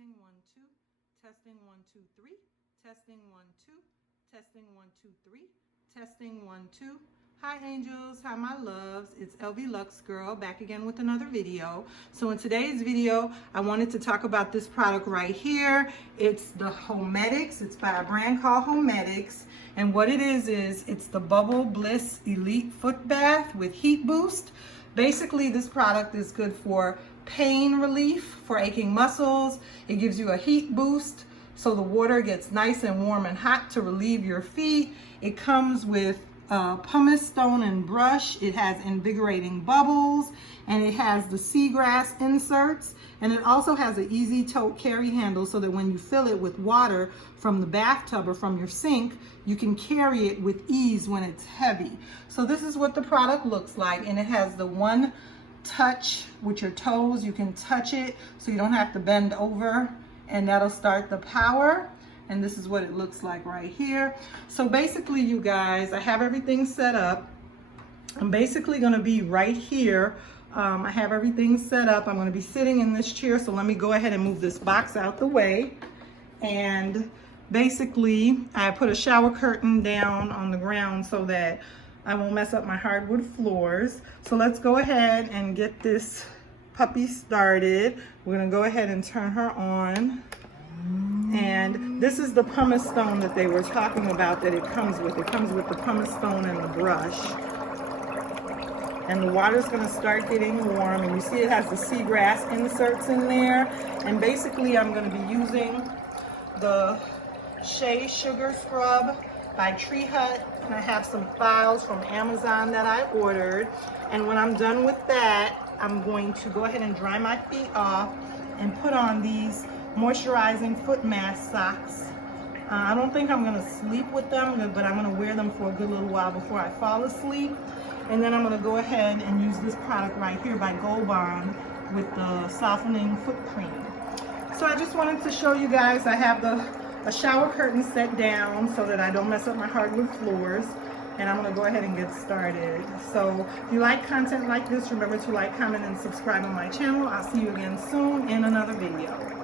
Testing 1 2. Testing 1 2 3. Testing 1 2. Testing 1 2 3. Testing 1 2. Hi angels, hi my loves. It's lvluxegirl back again with another video. So in today's video, I wanted to talk about this product right here. It's the Homedics. It's by a brand called Homedics. And what it is it's the Bubble Bliss Elite Foot Bath with Heat Boost. Basically, this product is good for pain relief, for aching muscles. It gives you a heat boost, so the water gets nice and warm and hot to relieve your feet. It comes with pumice stone and brush. It has invigorating bubbles, and it has the seagrass inserts, and it also has an easy tote carry handle so that when you fill it with water from the bathtub or from your sink, you can carry it with ease when it's heavy. So this is what the product looks like, and it has the one touch with your toes. You can touch it so you don't have to bend over, and that'll start the power. And this is what it looks like right here. So basically, you guys, I have everything set up. I'm basically going to be right here. I have everything set up. I'm going to be sitting in this chair. So let me go ahead and move this box out the way. And basically, I put a shower curtain down on the ground so that I won't mess up my hardwood floors. So let's go ahead and get this puppy started. We're going to go ahead and turn her on. And this is the pumice stone that they were talking about that it comes with. It comes with the pumice stone and the brush. And the water's going to start getting warm. And you see it has the seagrass inserts in there. And basically I'm going to be using the Shea Sugar Scrub by Tree Hut. And I have some files from Amazon that I ordered. And when I'm done with that, I'm going to go ahead and dry my feet off and put on these moisturizing foot mask socks. I don't think I'm going to sleep with them, but I'm going to wear them for a good little while before I fall asleep. And then I'm going to go ahead and use this product right here by Gold Bond with the softening foot cream. So I just wanted to show you guys I have a shower curtain set down so that I don't mess up my hardwood floors. And I'm going to go ahead and get started. So if you like content like this, remember to like, comment, and subscribe on my channel. I'll see you again soon in another video.